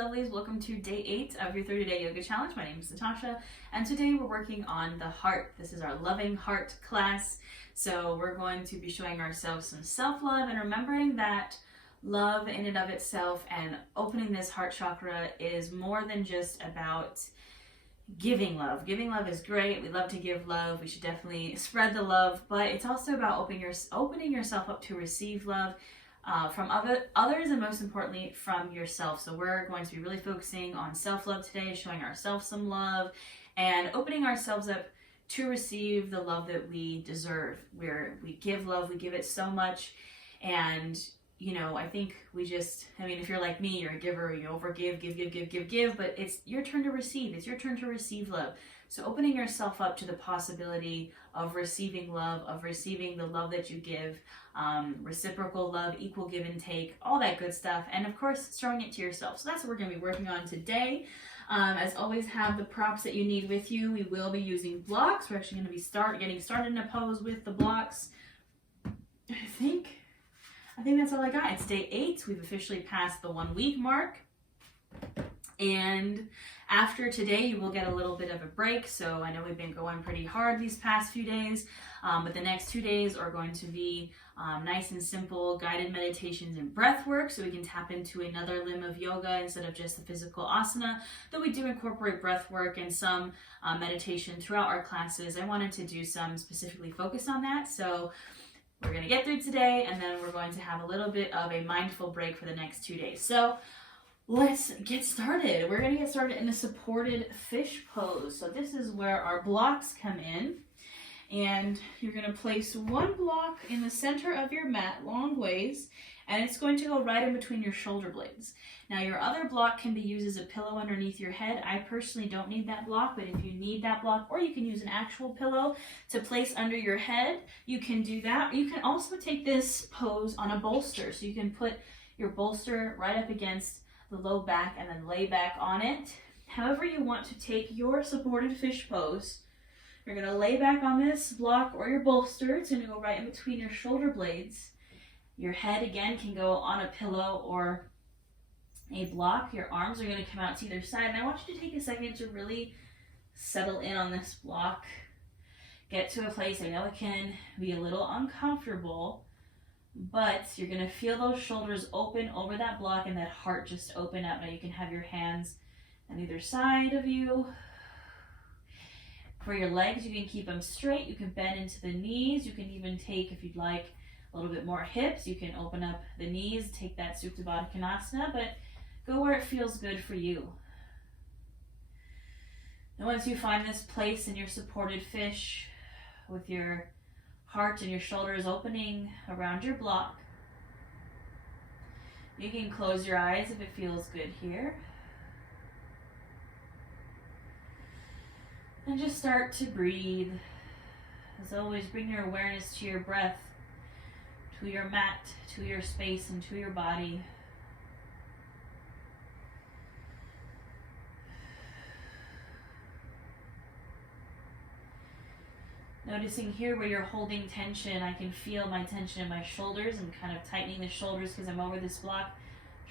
lovelies, welcome to day 8 of your 30-day yoga challenge. My name is Natasha, and today we're working on the heart. This is our loving heart class. So we're going to be showing ourselves some self-love and remembering that love in and of itself and opening this heart chakra is more than just about giving love. Giving love is great. We love to give love. We should definitely spread the love, but it's also about opening yourself up to receive love from others, and most importantly from yourself. So we're going to be really focusing on self-love today, showing ourselves some love and opening ourselves up to receive the love that we deserve. Where we give love, we give it so much, and you know, I think if you're like me, you're a giver, you overgive, give, but it's your turn to receive. It's your turn to receive love. So opening yourself up to the possibility of receiving love, of receiving the love that you give, reciprocal love, equal give and take, all that good stuff. And of course, showing it to yourself. So that's what we're going to be working on today. As always, have the props that you need with you. We will be using blocks. We're actually going to be getting started in a pose with the blocks. I think that's all I got. It's day 8. We've officially passed the 1 week mark. And after today, you will get a little bit of a break. So I know we've been going pretty hard these past few days, but the next 2 days are going to be nice and simple guided meditations and breath work, so we can tap into another limb of yoga instead of just the physical asana. Though we do incorporate breath work and some meditation throughout our classes, I wanted to do some specifically focus on that. So we're going to get through today, and then we're going to have a little bit of a mindful break for the next 2 days. So let's get started. We're going to get started in a supported fish pose. So this is where our blocks come in. And you're going to place one block in the center of your mat, long ways, and it's going to go right in between your shoulder blades. Now your other block can be used as a pillow underneath your head. I personally don't need that block, but if you need that block, or you can use an actual pillow to place under your head, you can do that. You can also take this pose on a bolster. So you can put your bolster right up against the low back and then lay back on it. However you want to take your supported fish pose, you're going to lay back on this block or your bolster. It's going to go right in between your shoulder blades. Your head again can go on a pillow or a block. Your arms are going to come out to either side. And I want you to take a second to really settle in on this block. Get to a place, I know it can be a little uncomfortable, but you're going to feel those shoulders open over that block and that heart just open up. Now you can have your hands on either side of you. For your legs, you can keep them straight. You can bend into the knees. You can even take, if you'd like, a little bit more hips. You can open up the knees, take that Supta Baddha Konasana, but go where it feels good for you. And once you find this place in your supported fish with your heart and your shoulders opening around your block, you can close your eyes if it feels good here. And just start to breathe. As always, bring your awareness to your breath, to your mat, to your space, and to your body. Noticing here where you're holding tension, I can feel my tension in my shoulders and kind of tightening the shoulders because I'm over this block.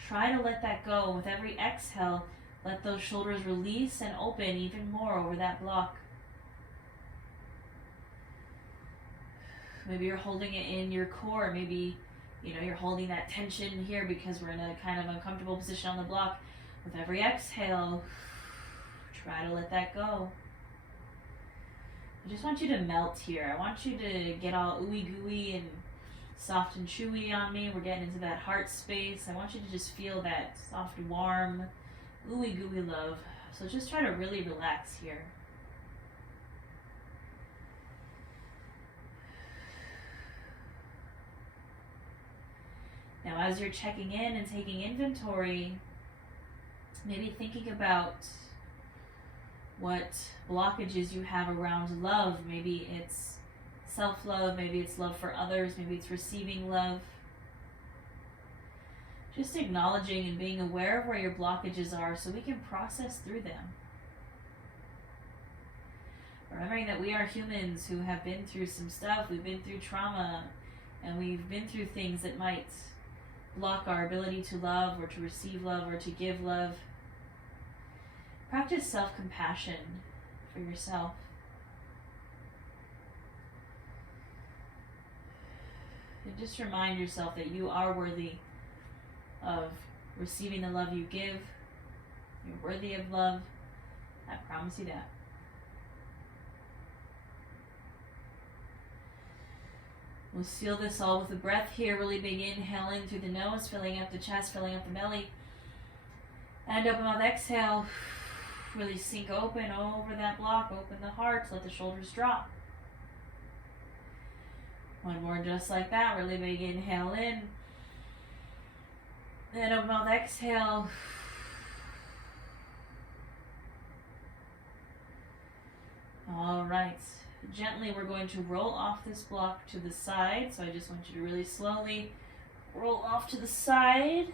Try to let that go. With every exhale, let those shoulders release and open even more over that block. Maybe you're holding it in your core. Maybe, you're holding that tension here because we're in a kind of uncomfortable position on the block. With every exhale, try to let that go. I just want you to melt here. I want you to get all ooey gooey and soft and chewy on me. We're getting into that heart space. I want you to just feel that soft, warm, ooey gooey love. So just try to really relax here. Now as you're checking in and taking inventory, maybe thinking about what blockages you have around love. Maybe it's self-love, maybe it's love for others, maybe it's receiving love. Just acknowledging and being aware of where your blockages are so we can process through them. Remembering that we are humans who have been through some stuff, we've been through trauma, and we've been through things that might block our ability to love or to receive love or to give love. Practice self-compassion for yourself. And just remind yourself that you are worthy of receiving the love you give. You're worthy of love. I promise you that. We'll seal this all with a breath here. Really big inhale in through the nose, filling up the chest, filling up the belly. And open mouth, exhale. Really sink open over that block. Open the heart. Let the shoulders drop. One more just like that. Really big inhale in. Then open mouth, exhale. All right. Gently, we're going to roll off this block to the side. So I just want you to really slowly roll off to the side.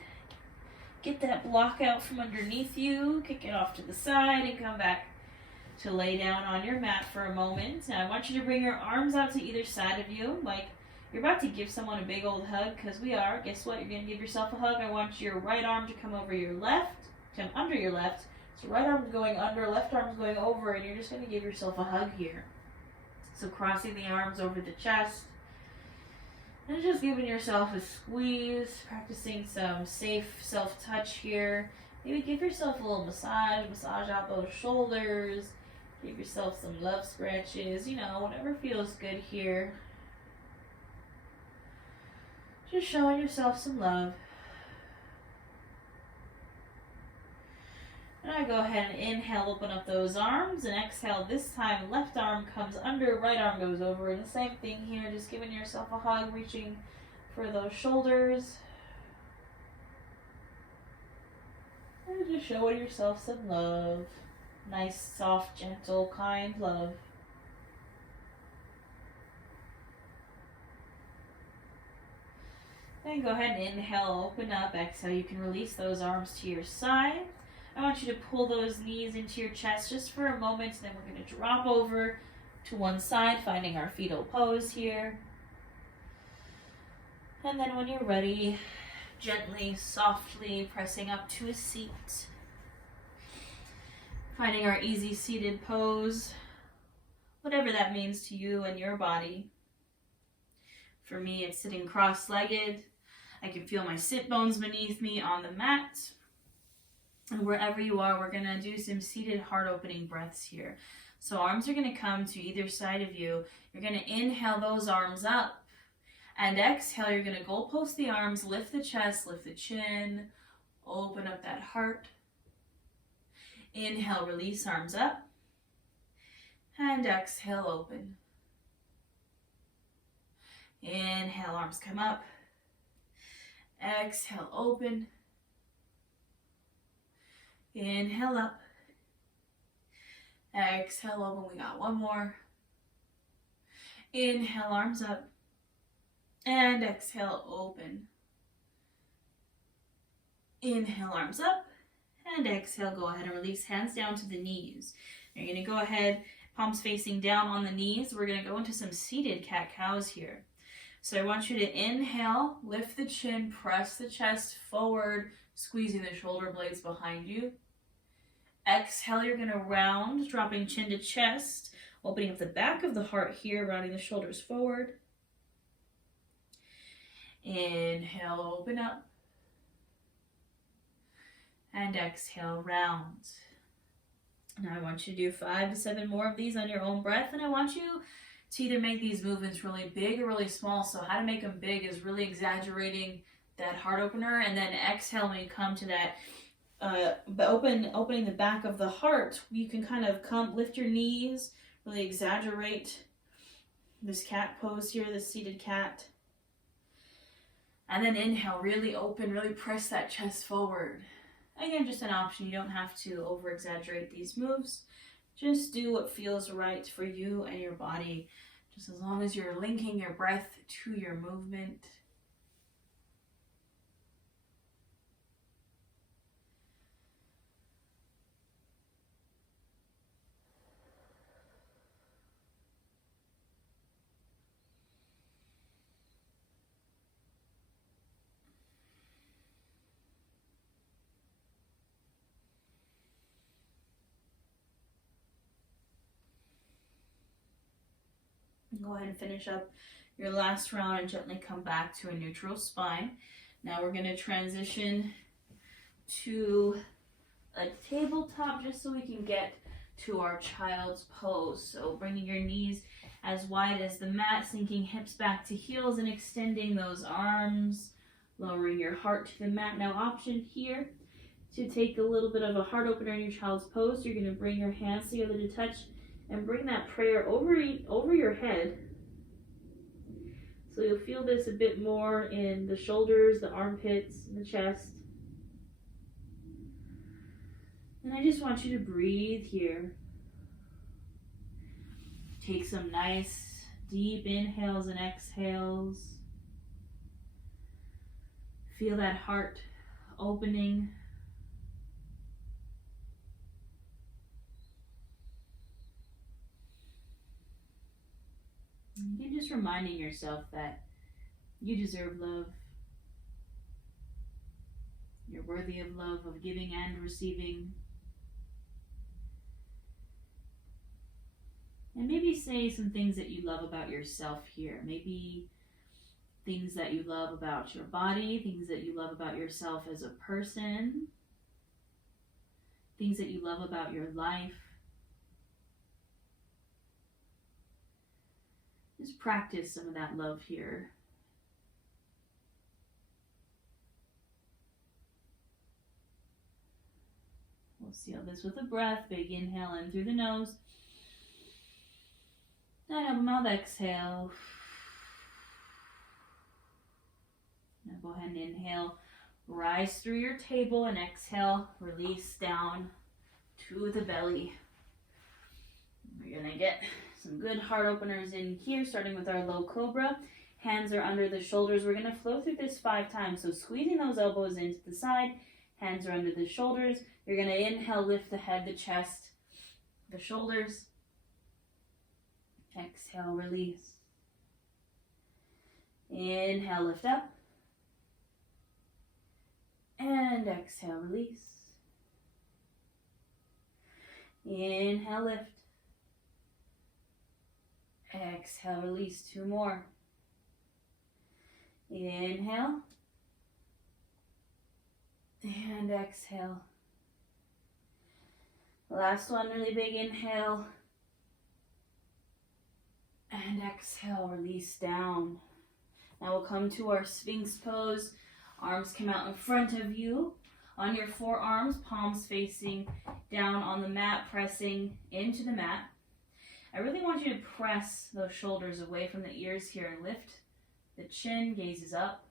Get that block out from underneath you. Kick it off to the side and come back to lay down on your mat for a moment. Now I want you to bring your arms out to either side of you, like you're about to give someone a big old hug, because we are. Guess what? You're going to give yourself a hug. I want your right arm to come over your left, come under your left. So right arm's going under, left arm's going over, and you're just going to give yourself a hug here. So crossing the arms over the chest. And just giving yourself a squeeze, practicing some safe self-touch here. Maybe give yourself a little massage out those shoulders. Give yourself some love scratches, whatever feels good here. Just showing yourself some love. And I go ahead and inhale, open up those arms, and exhale. This time, left arm comes under, right arm goes over. And the same thing here, just giving yourself a hug, reaching for those shoulders. And just showing yourself some love. Nice, soft, gentle, kind love. Then go ahead and inhale, open up, exhale. You can release those arms to your side. I want you to pull those knees into your chest just for a moment, and then we're going to drop over to one side, finding our fetal pose here. And then when you're ready, gently, softly pressing up to a seat. Finding our easy seated pose, whatever that means to you and your body. For me, it's sitting cross-legged. I can feel my sit bones beneath me on the mat. And wherever you are, we're going to do some seated heart opening breaths here. So arms are going to come to either side of you. You're going to inhale those arms up. And exhale, you're going to goalpost the arms, lift the chest, lift the chin, open up that heart. Inhale, release arms up. And exhale, open. Inhale, arms come up. Exhale, open. Inhale up. Exhale, open. We got one more. Inhale, arms up. And exhale, open. Inhale, arms up. And exhale, go ahead and release hands down to the knees. You're going to go ahead, palms facing down on the knees. We're going to go into some seated cat-cows here. So I want you to inhale, lift the chin, press the chest forward, squeezing the shoulder blades behind you. Exhale, you're going to round, dropping chin to chest, opening up the back of the heart here, rounding the shoulders forward. Inhale, open up. And exhale, round. Now I want you to do 5 to 7 more of these on your own breath, and I want you to either make these movements really big or really small. So how to make them big is really exaggerating that heart opener, and then exhale when you come to that opening the back of the heart. You can kind of lift your knees, really exaggerate this cat pose here, this seated cat. And then inhale, really open, really press that chest forward. Again, just an option. You don't have to over exaggerate these moves. Just do what feels right for you and your body, just as long as you're linking your breath to your movement. Go ahead and finish up your last round and gently come back to a neutral spine. Now we're going to transition to a tabletop just so we can get to our child's pose. So bringing your knees as wide as the mat, sinking hips back to heels and extending those arms, lowering your heart to the mat. Now option here to take a little bit of a heart opener in your child's pose. You're going to bring your hands together to touch and bring that prayer over your head. So you'll feel this a bit more in the shoulders, the armpits, and the chest. And I just want you to breathe here. Take some nice deep inhales and exhales. Feel that heart opening. You're just reminding yourself that you deserve love. You're worthy of love, of giving and receiving. And maybe say some things that you love about yourself here. Maybe things that you love about your body, things that you love about yourself as a person, things that you love about your life. Just practice some of that love here. We'll seal this with a breath. Big inhale in through the nose. And open mouth, exhale. Now go ahead and inhale. Rise through your table and exhale. Release down to the belly. We're going to get some good heart openers in here, starting with our low cobra. Hands are under the shoulders. We're going to flow through this 5 times. So squeezing those elbows into the side. Hands are under the shoulders. You're going to inhale, lift the head, the chest, the shoulders. Exhale, release. Inhale, lift up. And exhale, release. Inhale, lift. Exhale, release. 2 more. Inhale. And exhale. Last one, really big inhale. And exhale, release down. Now we'll come to our Sphinx pose. Arms come out in front of you. On your forearms, palms facing down on the mat, pressing into the mat. I really want you to press those shoulders away from the ears here and lift the chin, gazes up.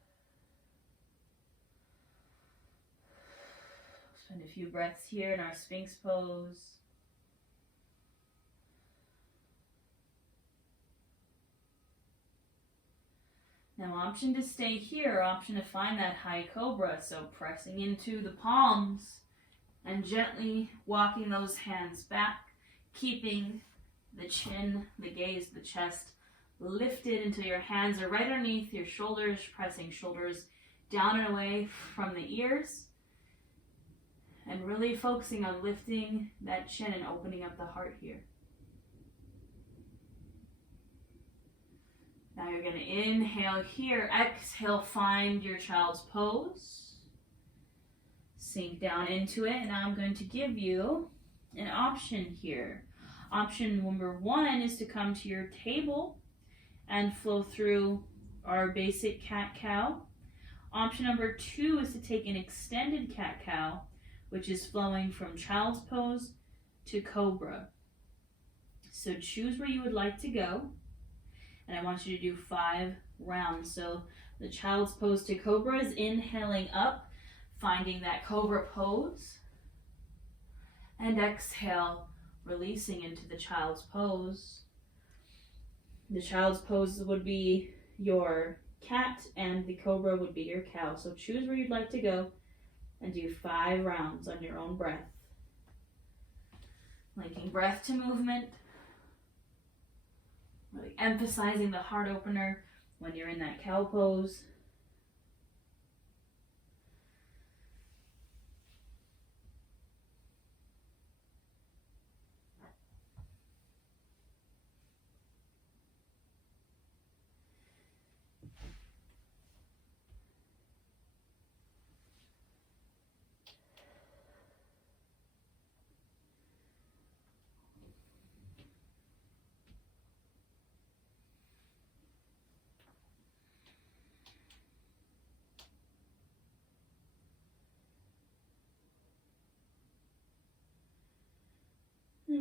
Spend a few breaths here in our Sphinx pose. Now option to stay here, option to find that high cobra. So pressing into the palms and gently walking those hands back, keeping the chin, the gaze, the chest lifted until your hands are right underneath your shoulders, pressing shoulders down and away from the ears. And really focusing on lifting that chin and opening up the heart here. Now you're going to inhale here, exhale, find your child's pose. Sink down into it, and now I'm going to give you an option here. Option number 1 is to come to your table and flow through our basic cat-cow. Option number 2 is to take an extended cat-cow, which is flowing from child's pose to cobra. So choose where you would like to go. And I want you to do 5 rounds. So the child's pose to cobra is inhaling up, finding that cobra pose. And exhale, releasing into the child's pose. The child's pose would be your cat and the cobra would be your cow. So choose where you'd like to go and do 5 rounds on your own breath. Linking breath to movement. Really emphasizing the heart opener when you're in that cow pose.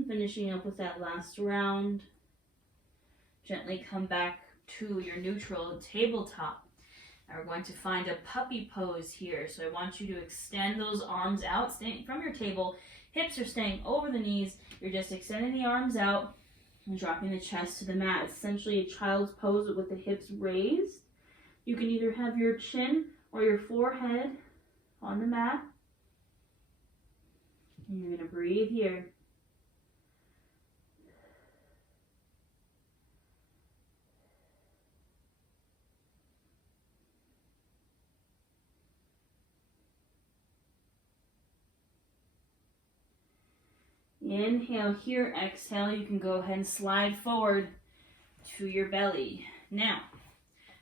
And finishing up with that last round. Gently come back to your neutral tabletop. Now we're going to find a puppy pose here. So I want you to extend those arms out, staying from your table. Hips are staying over the knees. You're just extending the arms out and dropping the chest to the mat. It's essentially a child's pose with the hips raised. You can either have your chin or your forehead on the mat. And you're going to breathe here. Inhale here, exhale. You can go ahead and slide forward to your belly. Now,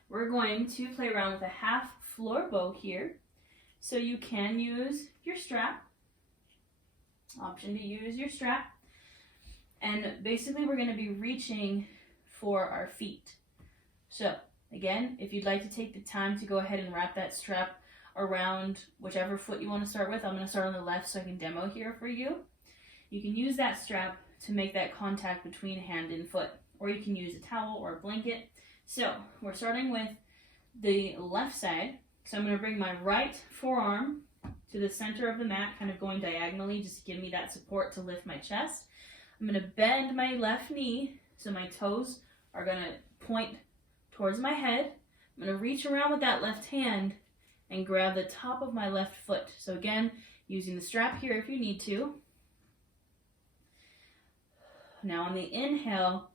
we're going to play around with a half floor bow here. So you can use your strap. Option to use your strap. And basically we're going to be reaching for our feet. So again, if you'd like to take the time to go ahead and wrap that strap around whichever foot you want to start with. I'm going to start on the left so I can demo here for you. You can use that strap to make that contact between hand and foot, or you can use a towel or a blanket. So we're starting with the left side. So I'm going to bring my right forearm to the center of the mat, kind of going diagonally just to give me that support to lift my chest. I'm going to bend my left knee so my toes are going to point towards my head. I'm going to reach around with that left hand and grab the top of my left foot. So again, using the strap here if you need to. Now on the inhale,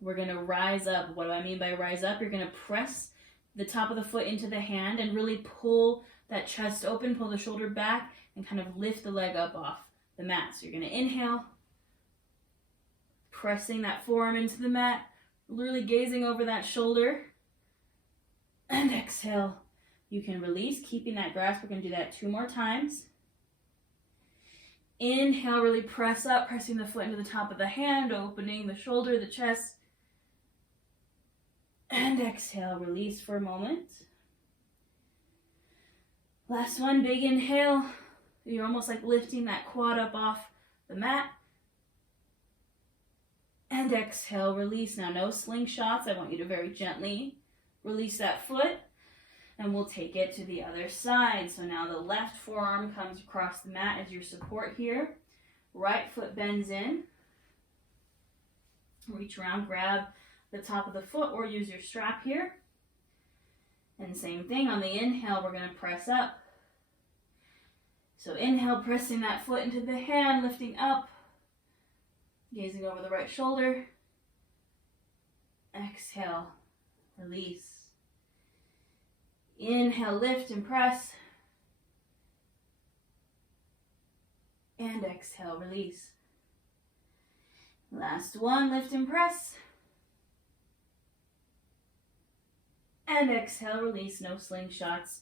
we're going to rise up. What do I mean by rise up? You're going to press the top of the foot into the hand and really pull that chest open, pull the shoulder back, and kind of lift the leg up off the mat. So you're going to inhale, pressing that forearm into the mat, really gazing over that shoulder, and exhale. You can release, keeping that grasp. We're going to do that 2 more times. Inhale, really press up, pressing the foot into the top of the hand, opening the shoulder, the chest. And exhale, release for a moment. Last one, big inhale. You're almost like lifting that quad up off the mat. And exhale, release. Now, no slingshots. I want you to very gently release that foot. And we'll take it to the other side. So now the left forearm comes across the mat as your support here. Right foot bends in. Reach around, grab the top of the foot or use your strap here. And same thing, on the inhale, we're going to press up. So inhale, pressing that foot into the hand, lifting up. Gazing over the right shoulder. Exhale, release. Inhale, lift and press. And exhale, release. Last one, lift and press. And exhale, release, no slingshots.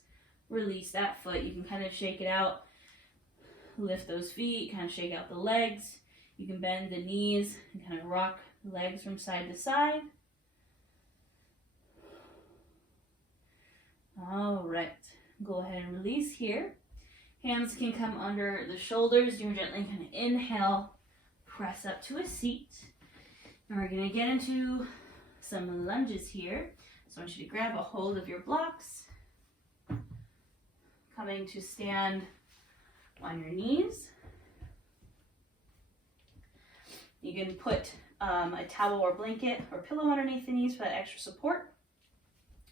Release that foot. You can kind of shake it out. Lift those feet, kind of shake out the legs. You can bend the knees and kind of rock the legs from side to side. All right, go ahead and release here. Hands can come under the shoulders. You're gently kind of inhale, press up to a seat. And we're going to get into some lunges here. So I want you to grab a hold of your blocks. Coming to stand on your knees. You can put a towel or blanket or pillow underneath the knees for that extra support.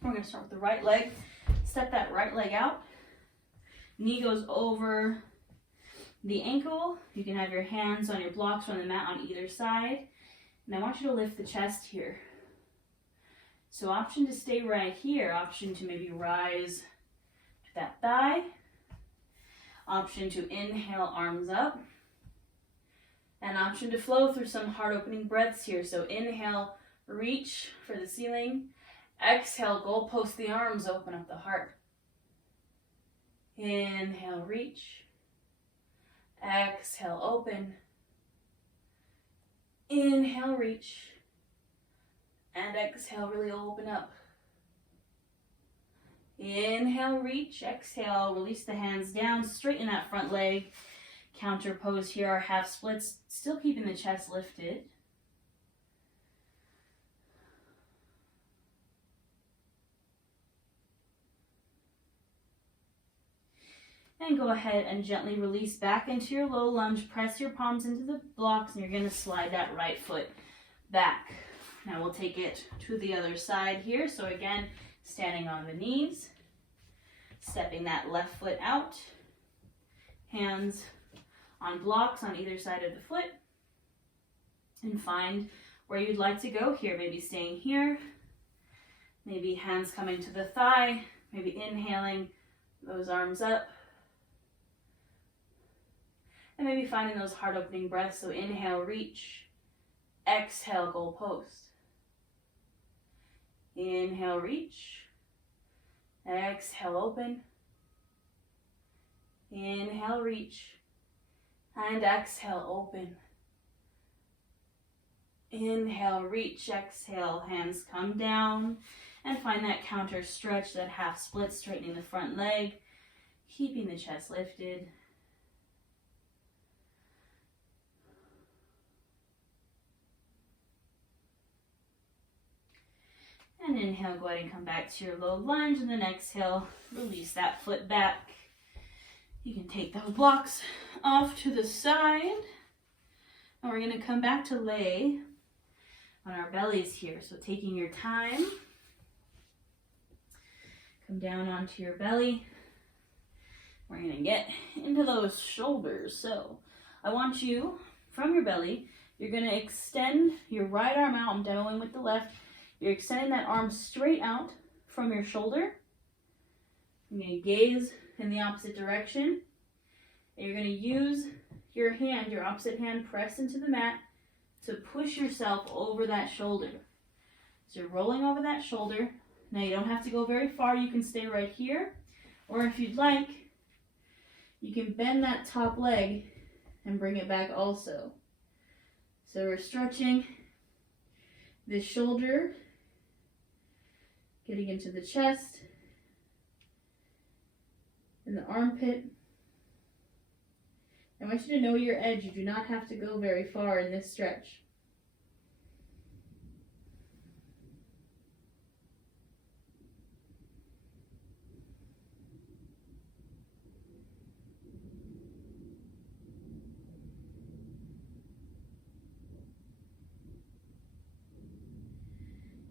We're going to start with the right leg. Step that right leg out. Knee goes over the ankle. You can have your hands on your blocks or on the mat on either side. And I want you to lift the chest here. So option to stay right here. Option to maybe rise to that thigh. Option to inhale, arms up. And option to flow through some heart opening breaths here. So inhale, reach for the ceiling. Exhale, goalpost the arms, open up the heart. Inhale, reach. Exhale, open. Inhale, reach. And exhale, really open up. Inhale, reach. Exhale, release the hands down, straighten that front leg. Counter pose here, our half splits, still keeping the chest lifted. And go ahead and gently release back into your low lunge. Press your palms into the blocks, and you're going to slide that right foot back. Now we'll take it to the other side here. So again, standing on the knees, stepping that left foot out, hands on blocks on either side of the foot, and find where you'd like to go here. Maybe staying here, maybe hands coming to the thigh, maybe inhaling those arms up, and maybe finding those heart opening breaths. So inhale, reach, exhale, goal post. Inhale, reach, exhale, open. Inhale, reach, and exhale, open. Inhale, reach, exhale, hands come down, and find that counter stretch, that half split, straightening the front leg, keeping the chest lifted. And inhale, go ahead and come back to your low lunge, and then exhale, release that foot back. You can take those blocks off to the side, and we're going to come back to lay on our bellies here. So taking your time, come down onto your belly. We're going to get into those shoulders. So I want you, from your belly, you're going to extend your right arm out. I'm demoing with the left. You're extending that arm straight out from your shoulder. You're going to gaze in the opposite direction. And you're going to use your hand, your opposite hand, pressed into the mat to push yourself over that shoulder. So you're rolling over that shoulder. Now you don't have to go very far. You can stay right here. Or if you'd like, you can bend that top leg and bring it back also. So we're stretching the shoulder, getting into the chest and the armpit. I want you to know your edge. You do not have to go very far in this stretch.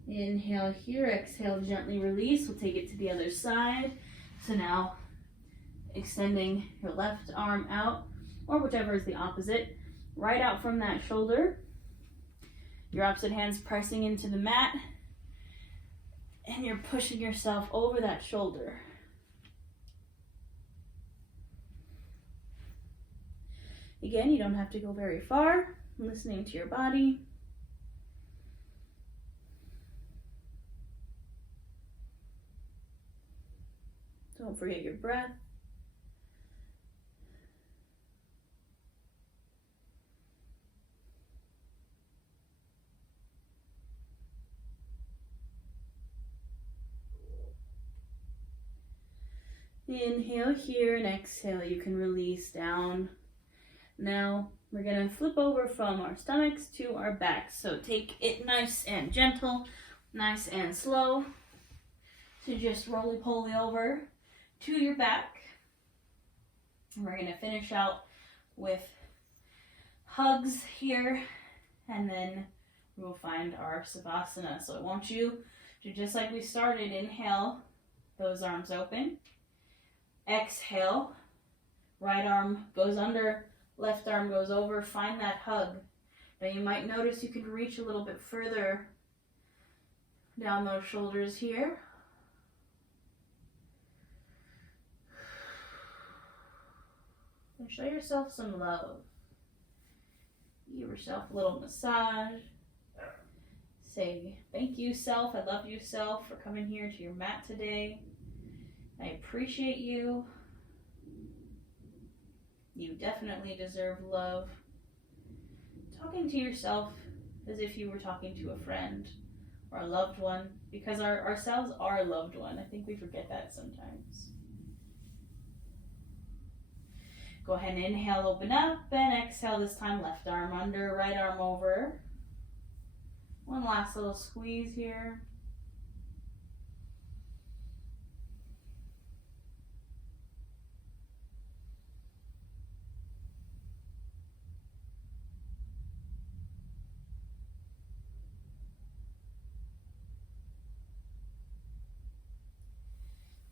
Inhale here, exhale, gently release. We'll take it to the other side. So now extending your left arm out, or whichever is the opposite, right out from that shoulder. Your opposite hand's pressing into the mat, and you're pushing yourself over that shoulder. Again, you don't have to go very far. Listening to your body. Don't forget your breath. Inhale here and exhale. You can release down. Now we're going to flip over from our stomachs to our backs. So take it nice and gentle, nice and slow. So just roly-poly over to your back. And we're going to finish out with hugs here, and then we'll find our Savasana. So I want you to, just like we started, inhale, those arms open. Exhale, right arm goes under, left arm goes over. Find that hug. Now you might notice you can reach a little bit further down those shoulders here. And show yourself some love. Give yourself a little massage. Say, thank you, self. I love you, self, for coming here to your mat today. I appreciate you. You definitely deserve love. Talking to yourself as if you were talking to a friend or a loved one, because ourselves are a loved one. I think we forget that sometimes. Go ahead and inhale, open up, and exhale this time, left arm under, right arm over. One last little squeeze here.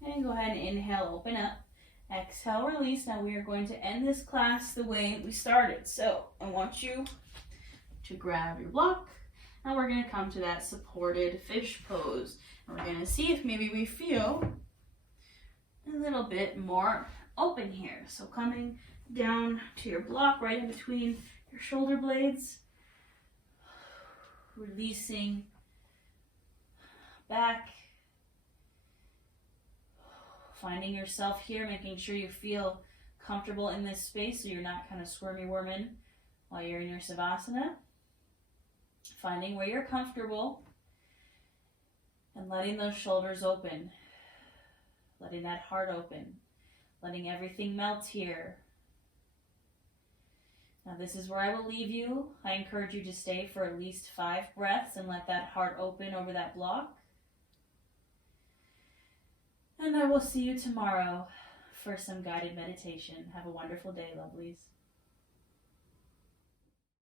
And go ahead and inhale, open up. Exhale, release. Now we are going to end this class the way we started. So I want you to grab your block, and we're going to come to that supported fish pose. And we're going to see if maybe we feel a little bit more open here. So coming down to your block right in between your shoulder blades, releasing back. Finding yourself here, making sure you feel comfortable in this space so you're not kind of squirmy worming while you're in your Savasana. Finding where you're comfortable and letting those shoulders open. Letting that heart open. Letting everything melt here. Now this is where I will leave you. I encourage you to stay for at least 5 breaths and let that heart open over that block. And I will see you tomorrow for some guided meditation. Have a wonderful day, lovelies.